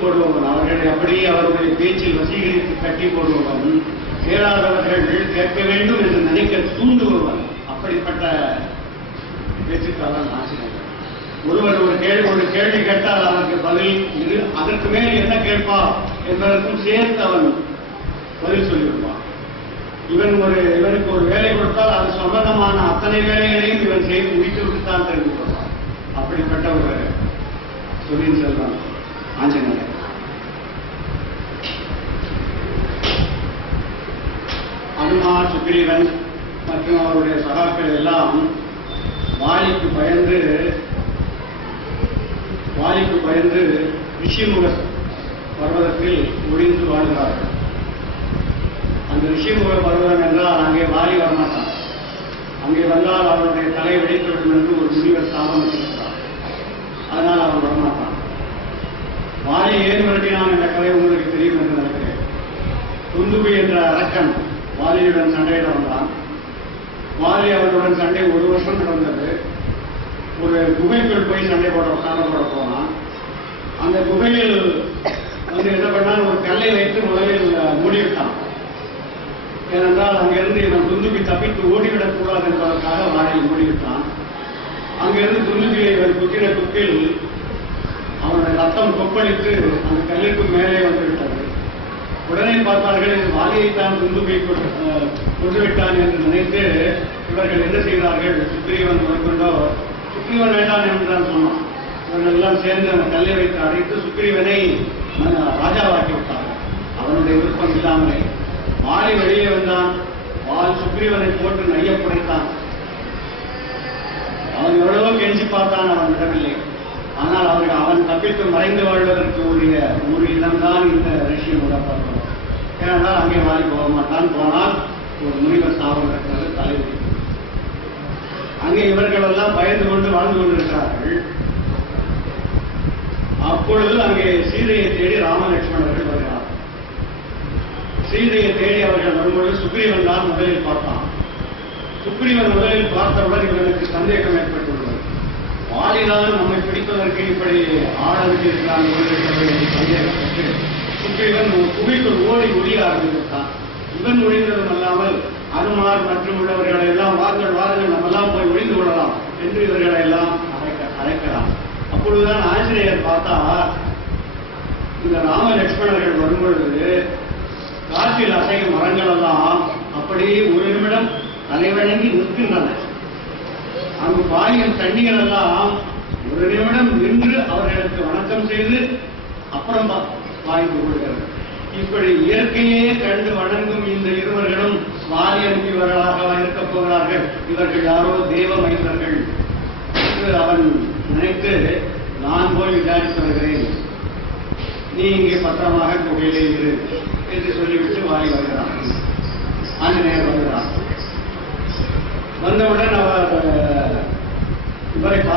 போடுபவன் அவர்களை அப்படியே அவருடைய பேச்சில் வசீகரித்து கட்டி போடுபவன் கேளாதவர்கள் கேட்க வேண்டும் என்று நினைக்க தூண்டுபவன் அப்படிப்பட்ட பேச்சுக்காரன் ஆசிரியர். ஒருவர் ஒரு கேள்வி ஒரு கேள்வி கேட்டால் அவனுக்கு பதில் இது அதற்கு மேல் என்ன கேட்பா என்பதற்கும் சேர்த்து அவன் பதில் சொல்லிவிடுவான். இவன் ஒரு இவனுக்கு ஒரு வேலை கொடுத்தால் அது சம்பந்தமான அத்தனை வேலைகளையும் இவன் செய்து முடித்து விட்டுத்தான் தெரிந்து கொள்வான் அப்படிப்பட்ட ஒரு சொல்லின் செல்வான். ஆஞ்சநேயர். அனுமா சுக்ரீவன் மற்றும் அவருடைய சகாக்கள் எல்லாம் வாலிக்கு பயந்து வாலிக்கு பயந்து ரிஷிமுக பர்வதத்தில் ஒளிந்து வாழ்கிறார்கள். அந்த ரிஷிமுக பர்வதம் என்றால் அங்கே வாலி வரமாட்டான். அங்கே வந்தால் அவருடைய தலை வெடித்துவிடும் என்று ஒரு முனிவர் சாபம் வச்சிருக்கிறார். அதனால் அவர் வரமாட்டான். வாழை ஏன் விரட்டினான் என்ற கதை உங்களுக்கு தெரியும் என்று நினைக்கிறேன். துந்துபி என்ற அரக்கன் வாலியுடன் சண்டையிட வந்தான். வாலி அவர்களுடன் சண்டை ஒரு வருஷம் நடந்தது. ஒரு குகைக்குள் போய் சண்டை போட சண்டை போட போனான். அந்த குகையில் வந்து என்ன பண்ணால் ஒரு கல்லை வைத்து முதலில் மூடிவிட்டான். ஏனென்றால் அங்கிருந்து இவன் துந்துபி தப்பித்து ஓடிவிடக்கூடாது என்பதற்காக வாழை மூடிவிட்டான். அங்கிருந்து துந்துபியை இவர் குத்தின குத்தில் ரத்தம் கொப்பளித்து அந்த கல்லுக்கு மேலே வந்து விட்டது உடனே பார்த்தார்கள் இது வாலியைத்தான் துந்துபை கொண்டு கொண்டுவிட்டான் என்று நினைத்து இவர்கள் என்ன செய்தார்கள்? சுக்ரீவன் முதற்கொண்டோ சுக்ரீவன் வேண்டாம் என்று தான் சொன்னான். இவர்கள் எல்லாம் சேர்ந்து அந்த கல்லை வைத்து அடைத்து சுக்ரீவனை ராஜாவாக்கி விட்டார்கள். அவனுடைய விருப்பம் இல்லாமலே. வாலி வெளியே வந்தான். வால் சுக்ரீவனை போட்டு நைய புடைத்தான். அவன் எவ்வளவோ கெஞ்சி பார்த்தான் அவன் விடவில்லை ஆனால் அவர்கள் அவன் தப்பித்து மறைந்து வாழ்வதற்கு உரிய ஒரு இடம்தான் இந்த ரஷ்ய உடப்படும் ஏனென்றால் அங்கே மாறி போக மாட்டான். போனால் ஒரு முனிவர் சாபம் இருக்கிறது தலைவர் அங்கே இவர்கள் எல்லாம் பயந்து கொண்டு வாழ்ந்து கொண்டிருக்கிறார்கள். அப்பொழுது அங்கே சீதையை தேடி ராமலட்சுமணர்கள் வருகிறார். சீதையை தேடி அவர்கள் வரும்பொழுது சுக்ரீவன் தான் முதலில் பார்த்தான் சுக்ரீவன் முதலில் பார்த்தவுடன் இவனுக்கு சந்தேகம் ஏற்பட்டு வாலிதான் நம்மை பிடிப்பதற்கு இப்படி ஆட விட்டிருக்கிறான் என்று சந்தேகப்பட்டு ஓடி ஒளிய ஆரம்பித்தான். இவன் ஒழிந்ததும் அல்லாமல் அனுமார் மற்றும் உள்ளவர்களை எல்லாம் வாருங்கள் வாருங்கள் நம்மெல்லாம் போய் ஒழிந்து கொள்ளலாம் என்று இவர்களை எல்லாம் அழைக்க அழைக்கிறான். அப்பொழுதுதான் ஆசிரியர் பார்த்தா இந்த ராம லட்சுமணர்கள் வரும்பொழுது காற்றில் அசையும் மரங்கள் எல்லாம் அப்படியே ஒரு நிமிடம் தலைவணங்கி நிற்கின்றன. அங்கு பாயும் தண்ணீர் எல்லாம் ஒரு நிமிடம் நின்று அவர்களுக்கு வணக்கம் செய்து அப்புறம் பா- பாய்ந்து கொள்கிறது இப்படி இயற்கையே கண்டு வணங்கும் இந்த இருவர்களும் வாரி அனுப்பியவர்களாக இருக்கப் போகிறார்கள். இவர்கள் யாரோ தேவ மைந்தர்கள். அவன் நினைத்து நான் போய் விசாரித்து வருகிறேன். நீ இங்கே பத்திரமாக குகையிலே இரு என்று சொல்லிவிட்டு வாரி வருகிறான். ஆஞ்சநேயர் வருகிறான் வந்தவுடன்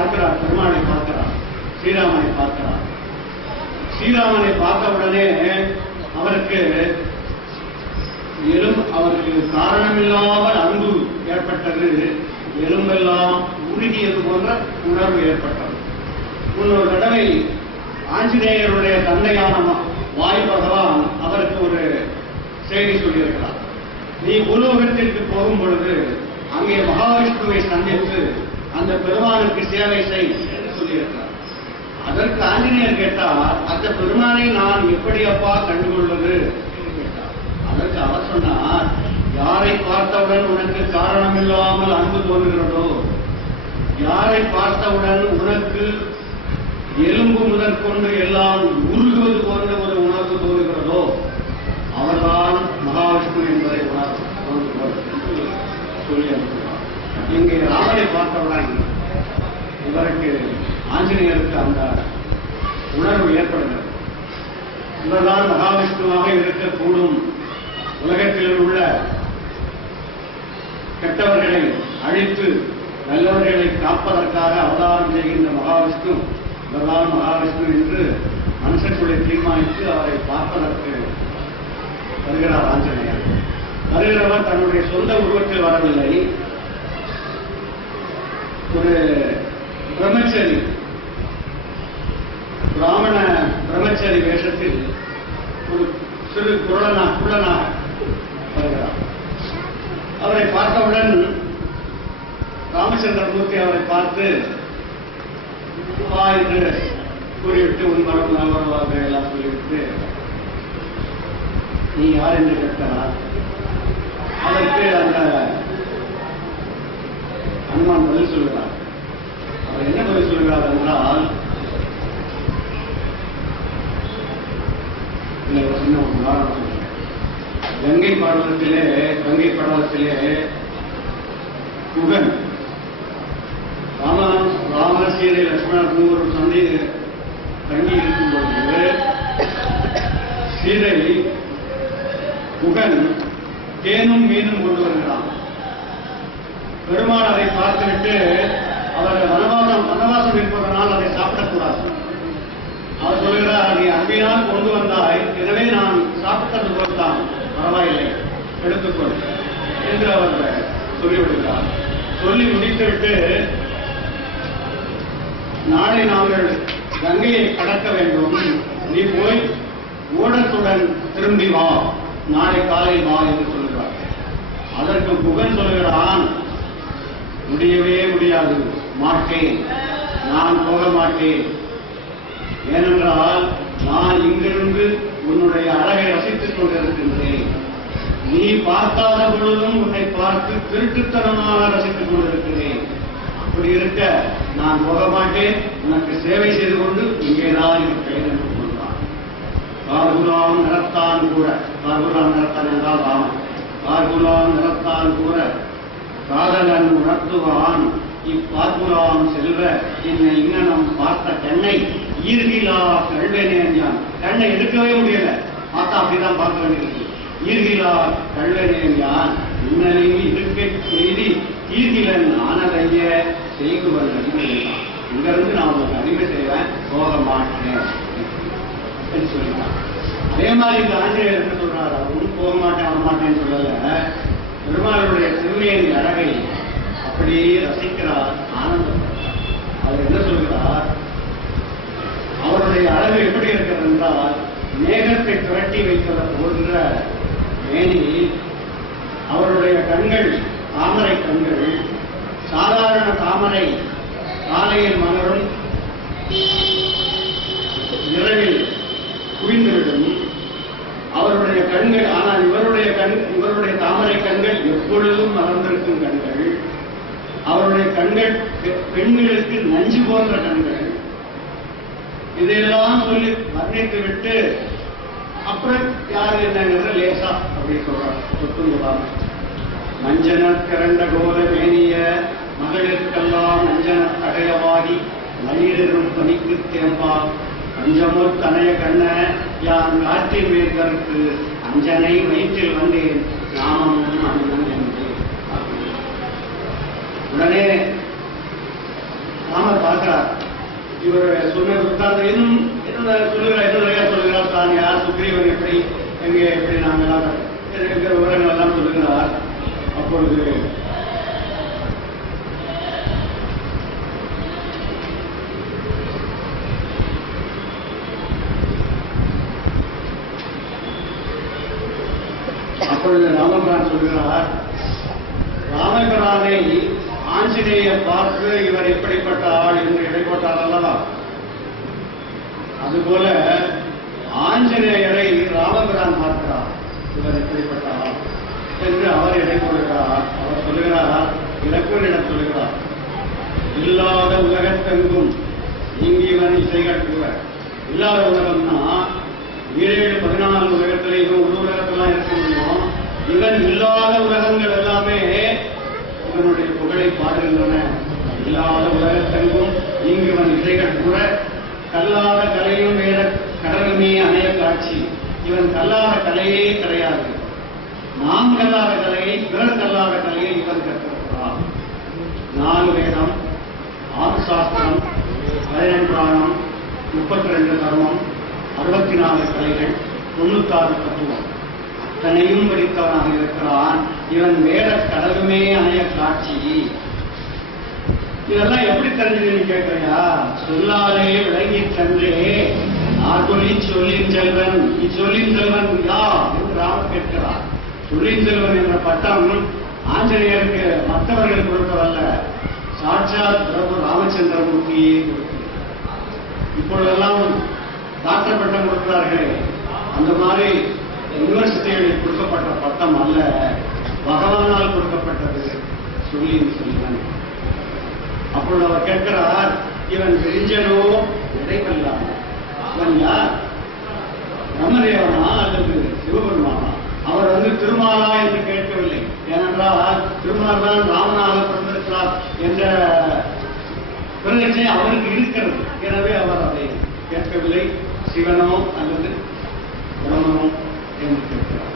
பார்க்கிறார் பெருமானை பார்க்கிறார் ஸ்ரீராமனை பார்க்கிறார். ஸ்ரீராமனை பார்த்தவுடனே அவருக்கு எலும் அவருக்கு காரணமில்லாமல் அன்பு ஏற்பட்டது. எலும்பெல்லாம் உருகியது போன்ற உணர்வு ஏற்பட்டது. முன்னொரு தடவை ஆஞ்சநேயருடைய தந்தையான வாய் வாயு பகவான் அவருக்கு ஒரு செய்தி சொல்லியிருக்கிறார். நீ உலோகத்திற்கு போகும் பொழுது அங்கே மகாவிஷ்ணுவை சந்தித்து அந்த பெருமானுக்கு சேவை செய் என்று சொல்லியிருக்கிறார். அதற்கு ஆஞ்சநேயர் கேட்டார் அந்த பெருமானை நான் எப்படி அப்பா கண்டுகொள்வது? என்று கேட்டார். அதற்கு அவர் சொன்னார் யாரை பார்த்தவுடன் உனக்கு காரணமில்லாமல் அன்பு தோன்றுகிறதோ யாரை பார்த்தவுடன் உனக்கு எலும்பு முதற்கொண்டு எல்லாம் உருகுவது போன்ற ஒரு உணர்வு தோன்றுகிறதோ அவர்தான் மகாவிஷ்ணு என்பதை உணர் சொல்லி அனுப்புகிறார் இங்கே ராமனை பார்த்த இவருக்கு ஆஞ்சநேயருக்கு அந்த உணர்வு ஏற்படுகிறது. இவர்தான் மகாவிஷ்ணுவாக இருக்கக்கூடும். உலகத்தில் உள்ள கெட்டவர்களை அழித்து நல்லவர்களை காப்பதற்காக அவதாரம் செய்கின்ற மகாவிஷ்ணு இவர்தான் மகாவிஷ்ணு என்று மனுஷனுடைய தீர்மானித்து அவரை பார்ப்பதற்கு வருகிறார் ஆஞ்சநேயர். வருகிறவர் தன்னுடைய சொந்த உருவத்தில் வரவில்லை. ஒரு பிரம்மச்சரி. பிராமண பிரம்மச்சரி வேஷத்தில் ஒரு சிறு குரலனா குள்ளனாக வருகிறார். அவரை பார்த்தவுடன் ராமச்சந்திரமூர்த்தி அவரை பார்த்து வா என்று கூறிவிட்டு உன் மரம் நம்பர் எல்லாம் சொல்லிவிட்டு நீ யார் என்று கேட்கிறார் அதற்கு அந்த அனுமான் பதில் சொல்கிறார் கங்கை பர்வதத்திலே கங்கை பர்வதத்திலே குகன் ராம ராம சீதை லட்சுமணர் மூவர் சந்தை தங்கி இருக்கும்போது சீதை குகன் தேனும் மீனும் கொண்டு வருகிறான். பெருமாள் அதை பார்த்துவிட்டு அவர் வனவாசம் வனவாசம் இருப்பதனால் அதை சாப்பிடக்கூடாது. அவர் சொல்கிறார் நீ அன்பினால் கொண்டு வந்தாய் எனவே நான் சாப்பிட்டது போல்தான். பரவாயில்லை. எடுத்துக்கொள். என்று அவர் சொல்லிவிடுகிறார் சொல்லி முடித்துவிட்டு நாளை நாங்கள் கங்கையை கடக்க வேண்டும். நீ போய் ஓடத்துடன் திரும்பி வா. நாளை காலை வா என்று சொல்கிறார் அதற்கு புகழ் சொல்கிறான் முடியவே முடியாது. மாட்டேன். நான் போக மாட்டேன். ஏனென்றால் நான் இங்கிருந்து உன்னுடைய அழகை ரசித்துக் கொண்டிருக்கின்றேன். நீ பார்க்காத பொழுதும் உன்னை பார்த்து திருட்டுத்தனமாக ரசித்துக் கொண்டிருக்கிறேன். அப்படி இருக்க நான் போக மாட்டேன். உனக்கு சேவை செய்து கொண்டு இங்கேதான் இருக்கிறேன் என்று கொண்டான் கார்குலாம் நிறத்தான் கூட கார்குலாம் நிறத்தான் என்றால் ராமன் கார்குலாம் நிறத்தான் கூட காதலன் உணர்த்துவான். இப்பார்க்குலாம் செல்வ என்னை இன்னனம் பார்த்த தென்னை ஈர்கிலா கல்வனேன் கண்ணை எடுக்கவே முடியல. பார்த்தா அப்படிதான் பார்க்க வேண்டியிருக்கு ஈர்கிலா கல்வனேன் யான் இன்னலையும் இருக்கை செய்தி. ஈர்கிலன் ஆனதைய செய்குவன் அடிமை இங்க இருந்து நான் உங்களுக்கு அறிவு செய்வேன். போக மாட்டேன். சொல்லிட்டான். அதே மாதிரி இந்த ஆஞ்சநேயர் என்ன சொல்றாரு? அவரும் போக மாட்டேன் வர மாட்டேன்னு சொல்லல. பெருமாளுடைய திருமையின் அழகை அப்படியே ரசிக்கிறார் ஆனந்தப்படுறார் அவர் என்ன சொல்கிறார் அவருடைய அழகு எப்படி இருக்கிறது என்றால் மேகத்தை திரட்டி வைப்பதை போன்ற மேனி அவருடைய கண்கள் தாமரை கண்கள் சாதாரண தாமரை காலையில் மலரும் இரவில் குவிந்துவிடும். அவருடைய கண்கள் ஆனால் இவருடைய கண் இவருடைய தாமரை கண்கள் எப்பொழுதும் மலர்ந்திருக்கும் கண்கள். அவருடைய கண்கள் பெண்களுக்கு நஞ்சு போன்ற கண்கள். இதையெல்லாம் சொல்லி வர்ணித்து விட்டு அப்புறம் யார் என்னங்கிறத லேசா அப்படின்னு சொல்றாங்க. சொத்துங்களாம் மஞ்சன திரண்ட கோல மேனிய மகளிர்க்கெல்லாம் நஞ்சன தடையவாடி மயிரும் பணிக்கு தேம்பா அஞ்சமோர் தனைய கண்ண யான் காற்றின் மேற்கருக்கு அஞ்சனை வயிற்றில் வந்தேன் நாமமும் அஞ்சன் என்றேன் உடனே ராமர் பார்க்கிறார். இவர் சொன்ன உட்கார்ந்து இன்னும் என்ன சொல்லுகிறார் என்ன நிறைய சொல்லுகிறார் தான் யார் சுக்ரீவன் எப்படி எங்கே எப்படி நாங்கள் எல்லாம் இருக்கிற விவரங்கள் எல்லாம் சொல்லுகிறார். அப்பொழுது அப்பொழுது ராமபிரான் சொல்கிறார் ராமபிரானை ஆஞ்சநேயர் பார்த்து இவர் எப்படிப்பட்ட ஆள் என்று இடைப்பட்டார் அல்லவா? அதுபோல ஆஞ்சநேயரை ராமபிரான் பார்க்கிறார். இவர் எப்படிப்பட்ட ஆள் என்று அவர் இடை போடுகிறார். அவர் சொல்லுகிறார்? இலக்குவனிடம் சொல்லுகிறார். இல்லாத உலகத்தெங்கும் இங்கிவன் இசைகள் கூட. இல்லாத உலகம்னா ஏழு பதினாலு உலகத்துல இவன் ஒரு உலகத்தெல்லாம் இருக்க முடியும். இவன் இல்லாத உலகங்கள் எல்லாமே இவனுடைய புகழை பாடுகின்றன. இல்லாத உலகத்தெங்கும் இங்குவன் இசைகள் கூட கல்லாத கலையும் வேற கடலுமே அணைய காட்சி. இவன் கல்லாத கலையே கிடையாது. நாம் கல்லாத கலையை பிறர் கல்லாத கலையை இவன் கற்றிருக்கிறான் நாலு வேதம் ஆறு சாஸ்திரம் பதினெண்டானம் முப்பத்தி ரெண்டு தர்மம் அறுபத்தி நாலு கலைகள் தொண்ணூத்தாறு தத்துவம். அத்தனையும் படித்தவனாக இருக்கிறான். இவன் மேல கடலுமே அணைய காட்சி. இதெல்லாம் எப்படி தெரிஞ்சதுன்னு கேட்கறியா? சொல்லாலே விளங்கி தந்தே. நான் சொல்லின் செல்வன் இச்சொல்லின் செல்வன் யா என்று ராம கேட்கிறார். சொல்லின் செல்வன் என்ற பட்டம் ஆஞ்சநேயருக்கு மற்றவர்கள் கொடுப்பதல்ல சாட்சாத் பிரபு ராமச்சந்திரமூர்த்தியே கொடுக்கிறது இப்பொழுதெல்லாம் டாக்டர் பட்டம் கொடுக்கிறார்களே. அந்த மாதிரி யூனிவர்சிட்டிகளில் கொடுக்கப்பட்ட பட்டம் அல்ல. பகவானால் கொடுக்கப்பட்டது சொல்லின்னு சொல்லிதான். அப்பொழுது அவர் கேட்கிறார் இவன் விரிஞ்சனோ? இடைவெல்லாம் அவன் யார்? பிரம்மதேவனா அல்லது சிவபெருமானா? அவர் வந்து திருமாலா என்று கேட்கவில்லை. ஏனென்றால் திருமால் தான் ராமனாக பிறந்திருக்கிறார் என்ற பிரச்சனை அவருக்கு இருக்கிறது. எனவே அவர் அதை கேட்கவில்லை. சிவனோ அல்லது பிரம்மனோ என்று கேட்கிறார்.